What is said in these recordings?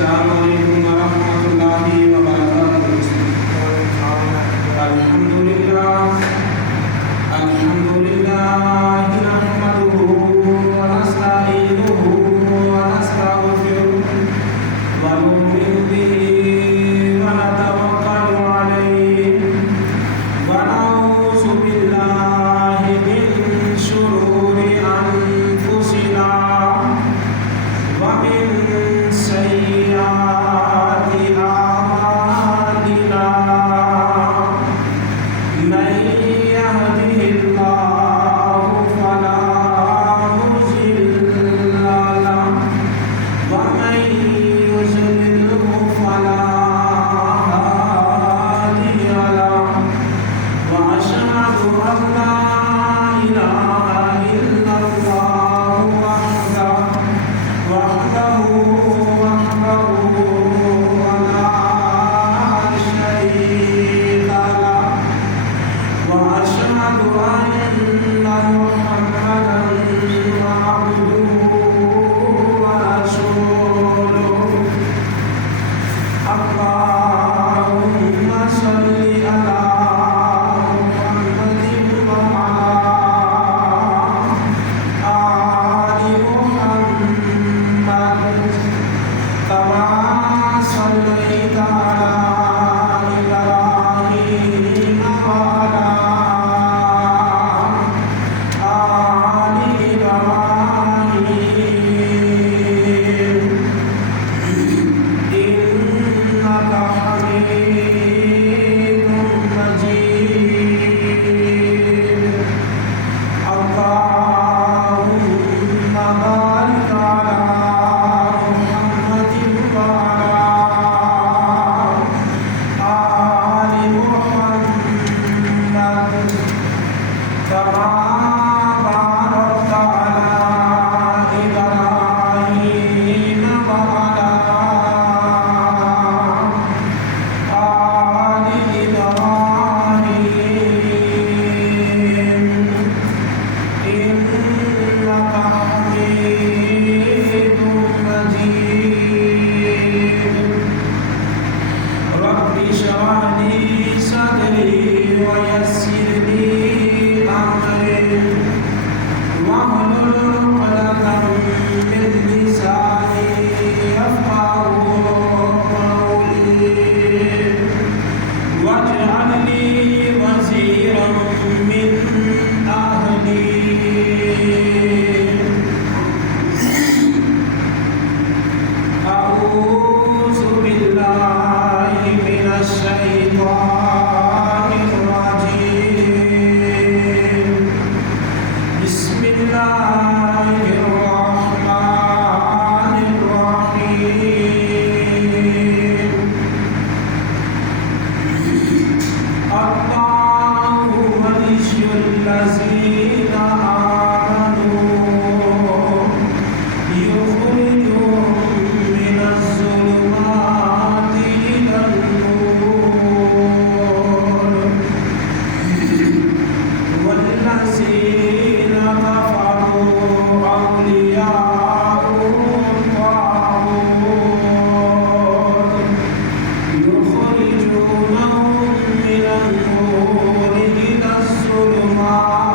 السلام علیکم ورحمۃ اللہ وبرکاتہ۔ الحمد للہ نحمدہ ونستعینہ ونستغفرہ ونؤمن بہ ونتوکل علیہ ونعوذ باللہ من شرور انفسنا ومن سیئات اعمالنا من يهده الله فلا مضل له ومن يضلل فلا هادي له وأشهد أن لا إله إلا الله وحده ولا شريك له وأشهد أن محمدا عبده ورسوله اللهم صل على محمد وعلى آل محمد كما صليت على إبراهيم وعلى آل إبراهيم إنك حميد مجيد اللهم بارك على محمد وعلى آل محمد كما باركت على إبراهيم وعلى آل إبراهيم إنك حميد مجيد رب اشرح لي صدري ويسر لي أمري واحلل عقدة من لساني يفقهوا قولي واجعل لي وزيرا من أهلي أعوذ بالله من الشيطان الرجيم بسم الله الرحمن الرحيم الله ولي الذين آمنوا يخرجهم من الظلمات إلى النور والذين كفروا أولياؤهم الطاغوت يخرجونهم من النور إلى الظلمات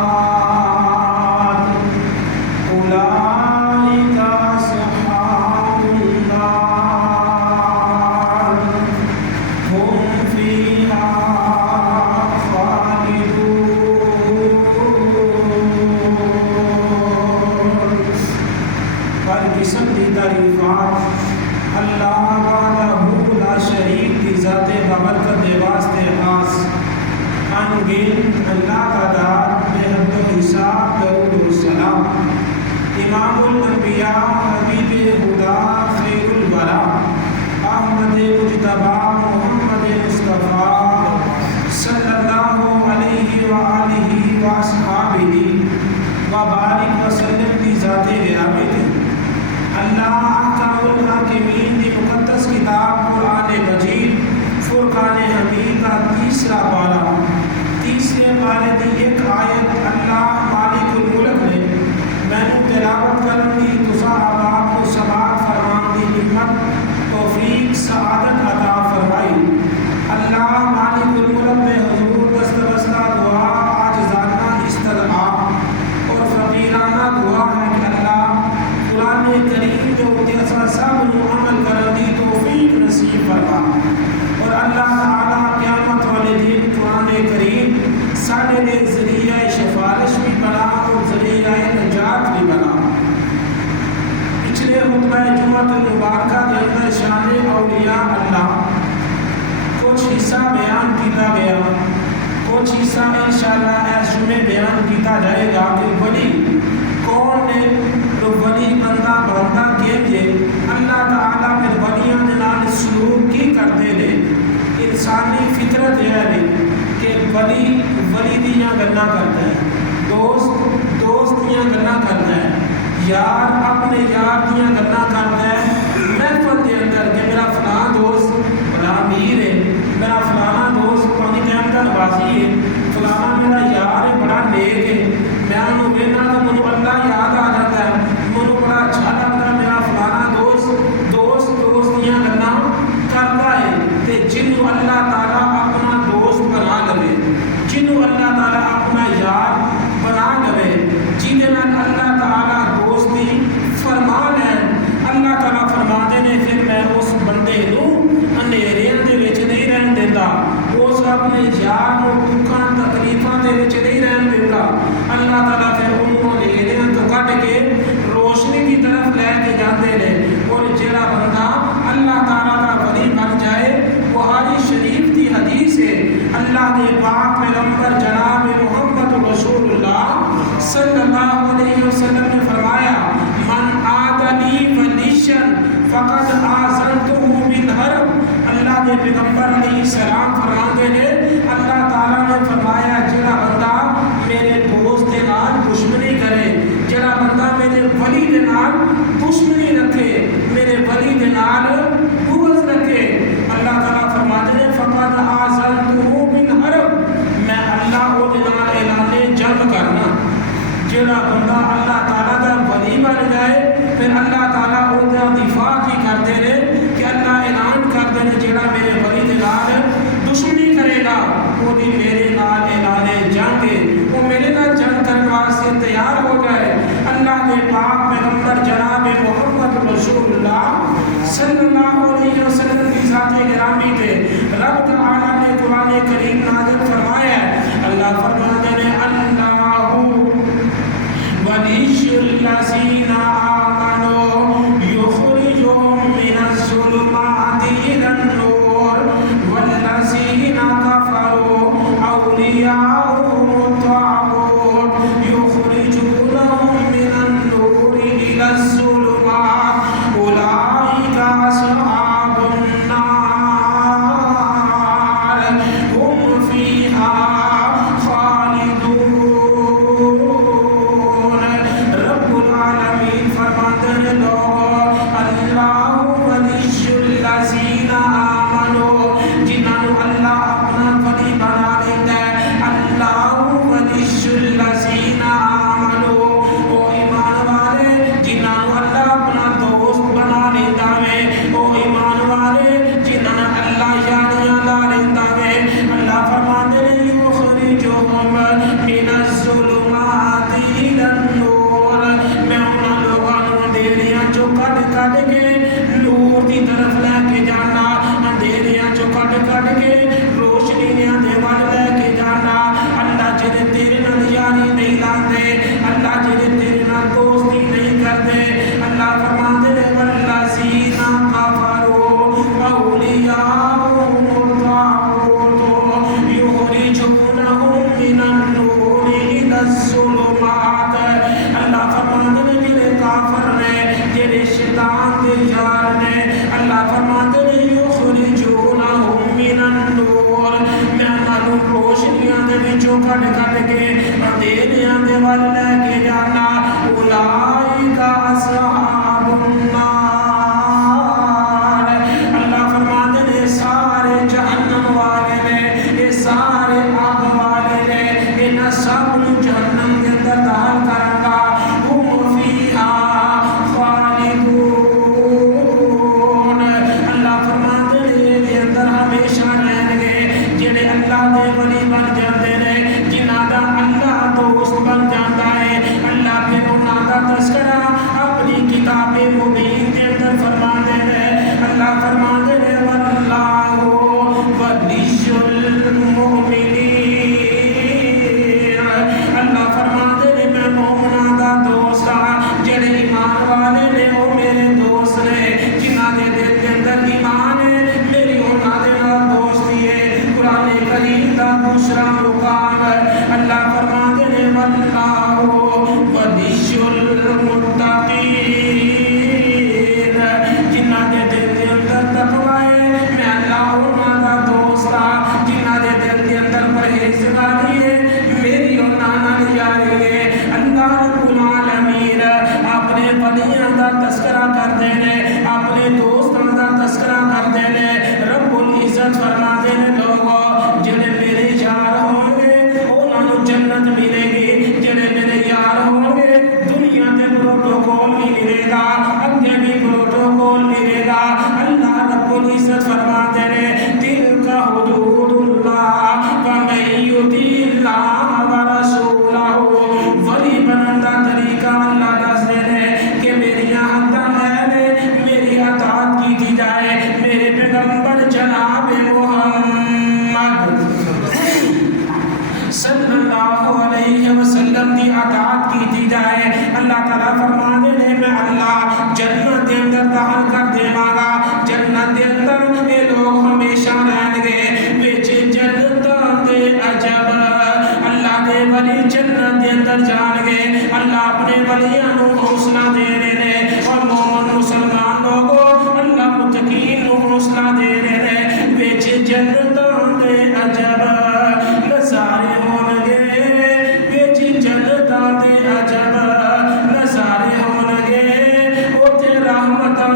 أولئك أصحاب النار هم فيها خالدون۔ پر قسم کی تعریفات اللہ وحدہ لا شریک کی ذات بابرکت واسطے خاص انگن اللہ کا دار بے حد و حساب درود و سلام امام الانبیاء حبیب خدا خیر الورا احمد مجتبی محمد مصطفیٰ صلی اللہ علیہ وآلہ وصحبہ وبارک وسلم کی ذات گرامی تھی۔ اللہ احکام الحاکمین کی مقدس کتاب قرآن مجید فرقان حمید کا تیسرا پارہ تیسرے پارے کی ایک آیت اللہ مالک الملک نے میں نے تلاوت کرن کی تو صحابہ فرما. اور اللہ تعالیٰ قیامت والے دن قرآن کریم ساڑھے لیے ذریعہ سفارش بھی بنا اور ذریعہ نجات بھی بنا. پچھلے خطبہ جمعۃ المبارکہ کے اندر شان اولیاء اللہ کچھ حصہ بیان کیا گیا. کچھ حصہ انشاءاللہ اس جمعے بیان کیا جائے گا کہ ولی کون نے تو ولی بندہ بنتا کہ اللہ تعالیٰ پھر ولیاں دے نال سلوک کی کرتے ہیں. انسانی فطرت یہ ہے کہ ولی دیاں گلاں کرتا ہے, دوست دیاں گلاں کرتا ہے, یار اپنے یار دیاں گلاں کرتا ہے محفل کے اندر کہ میرا فلاں دوست بڑا امیر ہے, میرا فلانا دوست پانی ٹائم کا نوازی ہے, فلانا میرا یار ہے بڑا نیک ہے, میں انہوں وینا تو مجھے اللہ یاد آ جاتا ہے, مجھے بڑا اچھا لگتا ہے میرا فلانا دوست دیاں گلاں کرتا ہے. تے جنہوں اللہ تعالیٰ اپنا دوست بنا لے, جنہوں اللہ تعالیٰ اپنا یار بنا لے, جنہوں اللہ تعالیٰ دوستی فرما لیں, اللہ تعالیٰ فرما دے پھر میں اس بندے نو اندھیریاں دے وچ نہیں رہن دیندا, اس اپنے یار نو دکھاں تکلیفاں دے وچ نہیں رہن دیندا. اللہ تعالیٰ پھر انہوں اندھیریاں تو کٹ کے روشنی کی طرف لے کے جاتے ہیں. اور جڑا بندہ اللہ تعالیٰ کا ولی بن جائے, بخاری شریف کی حدیث ہے, اللہ کے پاک پیغمبر جناب محمد رسول اللہ صلی اللہ علیہ وسلم نے فرمایا, من آدلی ولیشن فقد آذنتہ بالحرب. اللہ کے پیغمبر علیہ السلام فرماتے ہیں, اللہ تعالیٰ نے فرمایا جڑا بندہ میرے دوست کے نال دشمنی کرے, جڑا بندہ میرے ولی کے نال دشمنی رکھے, میرے ولی کے نال بغض رکھے, اللہ تعالیٰ فرماتے ہیں فقد آذنتہ بالحرب, میں اللہ او دے نال اعلان جنگ کرنا. جڑا بندہ اللہ تعالیٰ کا ولی بن جائے پھر اللہ تعالیٰ او دا دفاع کی کرتے رہے کہ اللہ اعلان کرتے ہیں جڑا میرے ولی دے نال دشمنی کرے گا وہ بھی میرے نال اعلان جنگ ہے, وہ میرے نال جنگ کرنے واسطے تیار ہو جائے. اللہ کے پاک پیغمبر جناب محمد رسول اللہ صلی اللہ علیہ وسلم کی ذات گرامی پہ رب تعالیٰ نے قرآن کریم نازل فرمایا ہے. اللہ فرماتے ہیں اللہ ولی الذین آمنوا یخرجهم من الظلمات إلى النور والذین کفروا اولیاؤهم الطاغوت یخرجونهم من النور إلى الظلمات اولئک اصحاب النار هم فیہا خالدون. رب العالمین فرماتے ہیں لوگوں, اللہ ولی الذین آمنوا, جنہوں اللہ اپنا ولی بنا لیتا ہے, اللہ ولی الذین آمنوا, او ایمان والے جنہوں اللہ اپنا دوست بنا لیتا ہے, او ایمان والے جنہوں اللہ یاریاں لا لیتا ہے. اللہ فرماتے ہیں یخرجہم من الظلمات إلى النور, میں انہاں لوگاں نوں اندھیریاں چوں کڈ کے نور دی طرف لے کے جانا, اندھیریاں چوں کڈ کے روشنی دے ول لے کے جانا. اللہ جڑے تیرے نال یاری نہیں لاندے, اللہ جڑے تیرے نال دوستی نہیں کرتے, اللہ فرماتے ہیں والذین کفروا اولیاؤہم الطاغوت یخرجونہم من النور إلى الظلمات. اللہ فرماتے ہیں جڑے کافر نے, جڑے شیطان دے یار نے, اللہ فرماتے ہیں یخرجونہم من النور, میں انہاں روشنیاں دے وچوں کڈ کے اندھیریاں دے ول لے کے جانا. اولئک اصحاب النار, اللہ فرماتے ہیں سارے جہنم والے نے, یہ سارے آگ والے نے, انہاں سب نوں جہنم کے اندر داخل کرن گا. ہم فیہا خالدون, اللہ فرماتے ہیں یہ اندر ہمیشہ رہن گے. جڑے اللہ دے ولی بن جاندے نے, جنہاں دا اللہ دوست بن جاندا ہے, اللہ پھر انہاں دا تذکرہ اپنی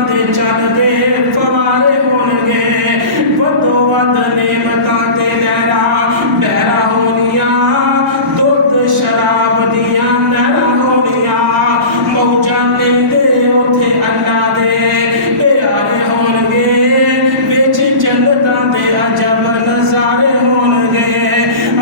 دے چل دے فوارے ہونگے بدو ود نعمتاں تے لہرا بہرا ہونیاں دودھ شراب دیاں نہرا ہونیاں موجاں لیندے اوتھے اللہ دے پیارے ہونگے وچ جنتاں دے عجب نظارے ہونگے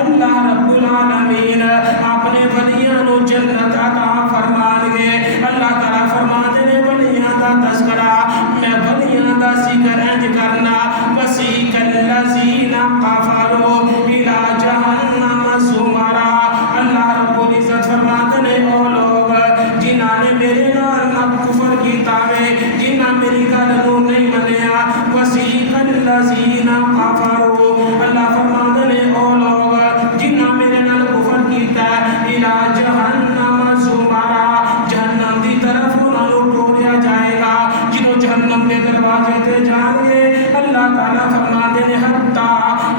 اللہ رب العالمین اپنے ولیاں نو جنت عطا فرمان گے اللہ تعالیٰ فرماتے نے ولیاں دا تذکرہ میں ولیاں دا ذکر انج کرنا وسیق الذین کفروا الی جہنم زمرا اللہ رب العزت فرماتے نے او لوگ جنہاں نے میرے نال کفر کیتا وے جنہاں میری گل نو نہیں منیا وسیق الذین کفروا اللہ فرماتے نے او لوگ جنہاں میرے نال کفر کیتا الی جہنم زمرا جہنم دی طرف انہاں نو ٹوریا جائے گا جنہوں جہنم کے دروازے تے جان گے اللہ تعالیٰ فرماتے ہیں حتی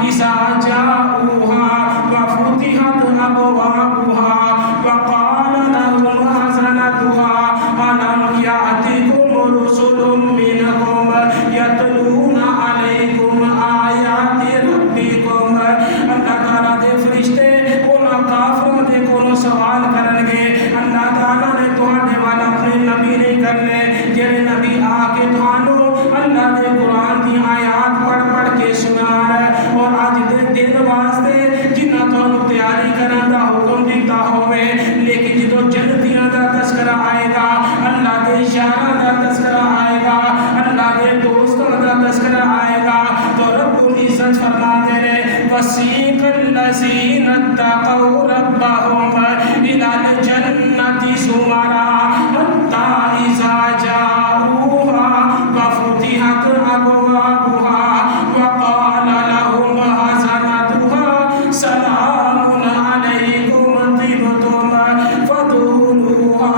اذا جاؤوها وفتحت ابوابها وقال لهم خزنتها الم یأتکم رسل منکم یتلون علیکم آیات ربکم اللہ تعالیٰ دے فرشتے انہاں کافروں دے کولوں سوال کرن گے اللہ تعالیٰ نے تہاڈے والا اپنے نبی نہیں کرنے جڑے نبی آ کے تہانوں اللہ دے قرآن دی آیات پڑھ پڑھ کے سنان اور اج دے دن واسطے جنہاں تہانوں تیاری کرن دا حکم دیتا ہوئے لیکن جدوں جنتیاں دا تذکرہ آئے گا اللہ دے یاراں دا تذکرہ آئے گا اللہ دے دوستاں دا تذکرہ آئے گا تو رب العزت فرماتے ہیں وسیق الذین اتقوا ربهم الی الجنۃ زمرا حتی اذا جاؤوها وفتحت ابوابها وقال لهم خزنتها سلام علیکم طبتم فادخلوها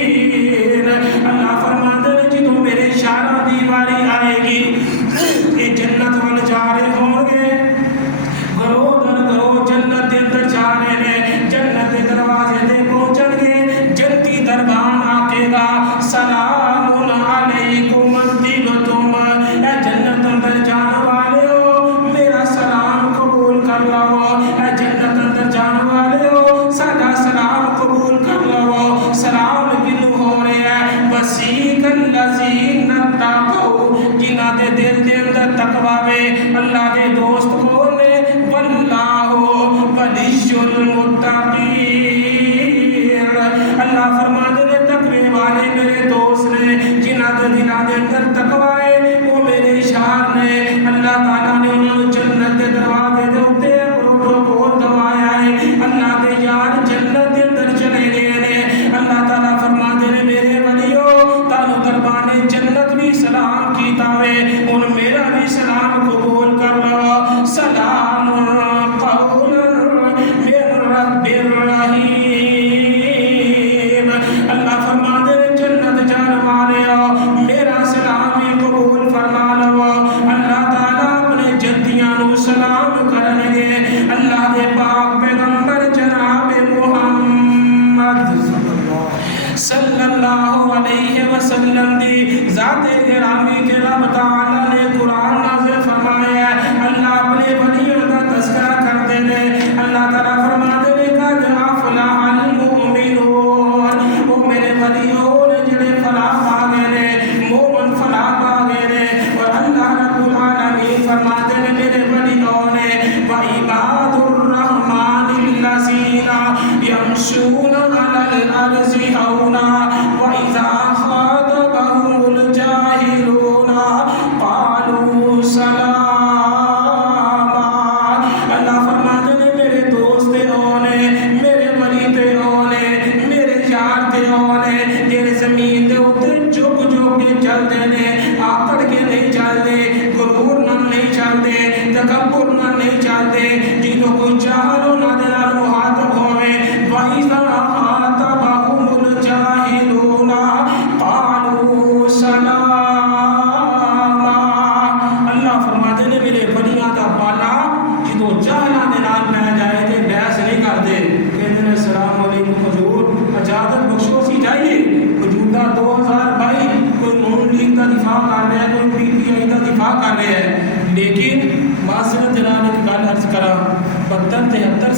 خالدین اللہ فرماتے ہیں جدوں میرے اشارہ دی باری آئے گی کہ جنت وال جا رہے ہوں گے گرو در گرو جنت دے اندر جا رہے ہیں جنت دے دروازے تے پہنچن گے جنتی دربان آکے گا سلام علیکم طبتم اے جنت اندر جان والے ہو میرا سلام قبول کر لو اے جنت اندر جان والے ہو ساڈا سلام قبول کر لو سلام کنوں ہو رہا ہے وسیق الذین اتقوا جنہاں دے دل دے اندر تقوی وے اللہ دے دوست کون نے واللہ ولی المتقین اللہ فرماتے نے تقوی والے میرے دوست نے جنہاں دے دلاں دے اندر تقوی ہے وہ میرے اشار نے اللہ تعالیٰ نے انہوں نے جنت دے دروازے دے اوتے بہت دوایا ہے اللہ دے یار جنت دے اندر چلے گئے نے اللہ تعالیٰ فرماتے نے میرے ولیو تانوں دربانے جنت بھی سلام کیتا وے ان میرا بھی سلام قبول کر لو سلام قولا من رب الرحیم اللہ فرماتے نے جنت جان والے میرا سلام بھی قبول فرما لو اللہ تعالیٰ اپنے جنتیاں نو سلام کرن گے اللہ دے پاک پیغمبر جناب محمد صلی اللہ علیہ وسلم دی ذات گرامی کے رب تعالیٰ نے قرآن نازل فرمایا ہے اللہ اپنے ولیوں کا تذکرہ کرتے ہیں اللہ تعالیٰ فرماتے ہیں قد افلح المؤمنون وہ میرے ولیوں نے جڑے فلاح پا گئے نے مومن فلاح پا گئے نے اور اللہ رب العالمین فرماتے ہیں میرے ولیوں نے وعباد الرحمن الذین یمشون علی الارض ہونا وَإِذَا خَاطَبَهُمُ الْجَاهِلُونَ قَالُوا سَلَامًا اللہ فرماتے ہیں میرے دوست ہونے میرے ولی تے ہونے میرے یار تے ہونے جڑے زمین دے اوتے جھک جھک کے چلدے نے آکڑ کے نہیں چلدے غرور نال نہیں چلدے تکبر نال نہیں چلدے جنوں کوئی جاہل انہاں دے نال مخاطب ہوے وَإِذَا خَاطَبَهُمُ الْجَاهِلُونَ قَالُوا سَلَامًا اللہ فرماتے ہیں میرے ولیاں دا بالا جدوں جاہلاں دے نال پہ جائے تے بحث نہیں کردے کہندے نے السلام علیکم حضور اجازت بخشو سی جائیے موجودہ 2000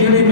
ਜਿਹੜੇ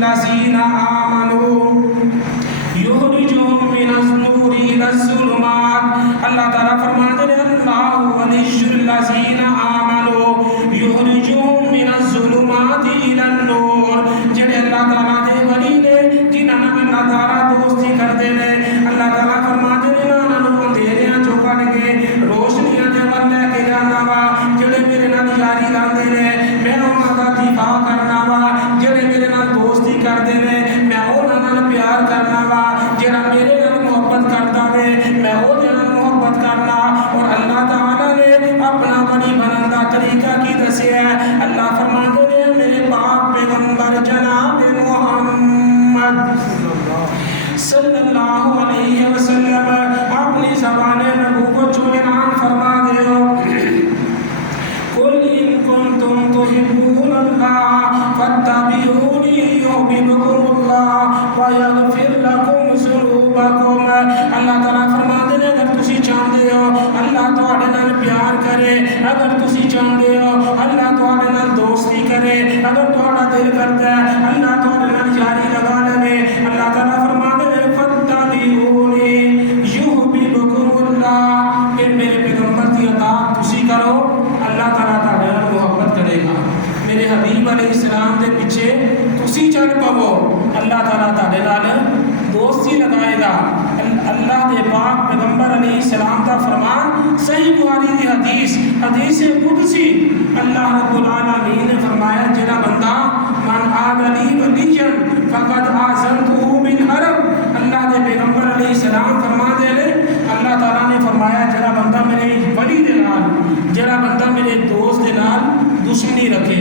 الذین آمنوا یخرجہم من النور الی الظلمات. اللہ تعالیٰ فرماتے ہیں اللہ ولی الذین آمنوا یخرجہم من الظلمات الی النور. جڑے اللہ تعالیٰ دے ولی نے جنہاں نال اللہ تعالیٰ دوستی کردے نے اللہ تعالیٰ فرماتے ہیں انہاں نوں اندھیریاں چوں کڈ کے روشنیاں دے ول لے کے جانا وا. جڑے میرے نال یاری لاندے نے میں انہاں دا دفاع کرنا وا. جڑے میرے نال دوستی کردے نے میں انہاں نال پیار کرنا وا. جڑا میرے نال محبت کردا وے میں اودے نال محبت کرنا. اور اللہ تعالیٰ نے اپنا ولی بنن دا طریقہ کی دسیا ہے. اللہ فرماتے ہیں میرے پاک پیغمبر جناب محمد صلی اللہ علیہ وسلم اپنی زبان نبوت جو اعلان فرما دے ہو قل ان کنتم تحبون اللہ فاتبعونی یحببکم اللہ ویغفر لکم ذنوبکم. اللہ تعالیٰ فرماتے ہیں اگر تسی چاہتے ہو اللہ تواڈے نال پیار کرے, اگر تسی چاہتے ہو اللہ تواڈے نال دوستی کرے, اگر تواڈا دل کرتا ہے اللہ تواڈے نال یاری لگا لے, اللہ تعالیٰ فرماتے ہیں فاتبعونی یحببکم اللہ. پھر میرے پیغمبر کی اطاعت تسی کرو اللہ تعالیٰ تواڈے نال محبت کرے گا. میرے حبیب علیہ السلام دے پیچھے تسی چل پو اللہ تعالیٰ تواڈے نال دوستی لگائے گا. اللہ دے پاک پیغمبر علیہ السلام کا فرمان صحیح بخاری کی حدیث قدسی اللہ رب العالمین نے فرمایا جڑا بندہ من عاد لی ولیًا فقد آذنتہ بالحرب. اللہ دے پیغمبر علیہ السلام فرما دے لے اللہ تعالیٰ نے فرمایا جڑا بندہ میرے ولی دے نال جڑا بندہ میرے دوست دے نال دشمنی رکھے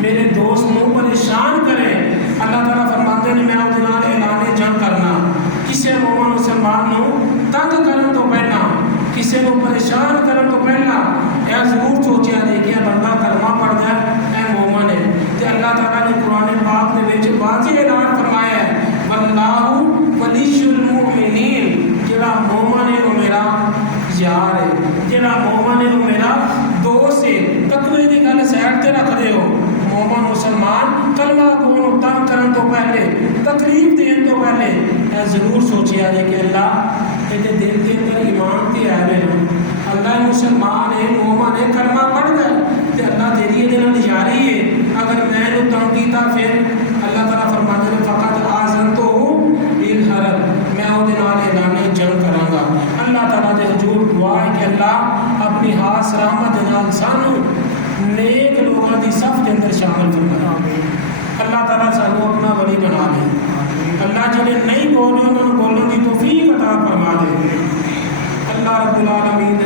میرے دوست نو پریشان کرے اللہ تعالیٰ فرماتے ہیں میں اودے نال اعلان جنگ کرنا. کسے مومن مسلمان نو تنگ کرن تو پہلا کسے نو پریشان کرن تو پہلا اے ضرور سوچیا دے کہ بندہ کلمہ پڑھ جائے اے مومن ہے. تے اللہ تعالیٰ نے قرآن پاک دے وچ واضح اعلان فرمایا ہے واللہ ولی المؤمنین. جڑا مومن ہے وہ میرا یار ہے, جڑا مومن ہے وہ میرا دوست ہے. تقوی دی گل سائڈ تے رکھ دے ہو. مومن مسلمان کلمہ کو تنگ کرن تو پہلے تکلیف دین تو پہلے اے ضرور سوچیا جائے کہ اللہ یہ دل کے اندر ایمان تے آئے نا اللہ مسلمان ہے مومن ہے کلمہ پڑھ گئے تے اللہ تیری یہ دن یاری ہے. اگر میں نے تنگ کیتا پھر اللہ تعالیٰ فرماتے ہیں فقط آذنتہ بالحرب میں اودے نال اعلان جنگ کراں گا. اللہ تعالیٰ دے حضور دعا ہے کہ اللہ اپنی خاص رحمت نال سانو نیک لوگوں دی صف کے اندر شامل فرمائے. اللہ تعالیٰ سانو اپنا ولی بنا دے. اللہ جنہیں نہیں بولے انہوں نے بولنے کی توفیق عطا فرما دے. اللہ رب العالمین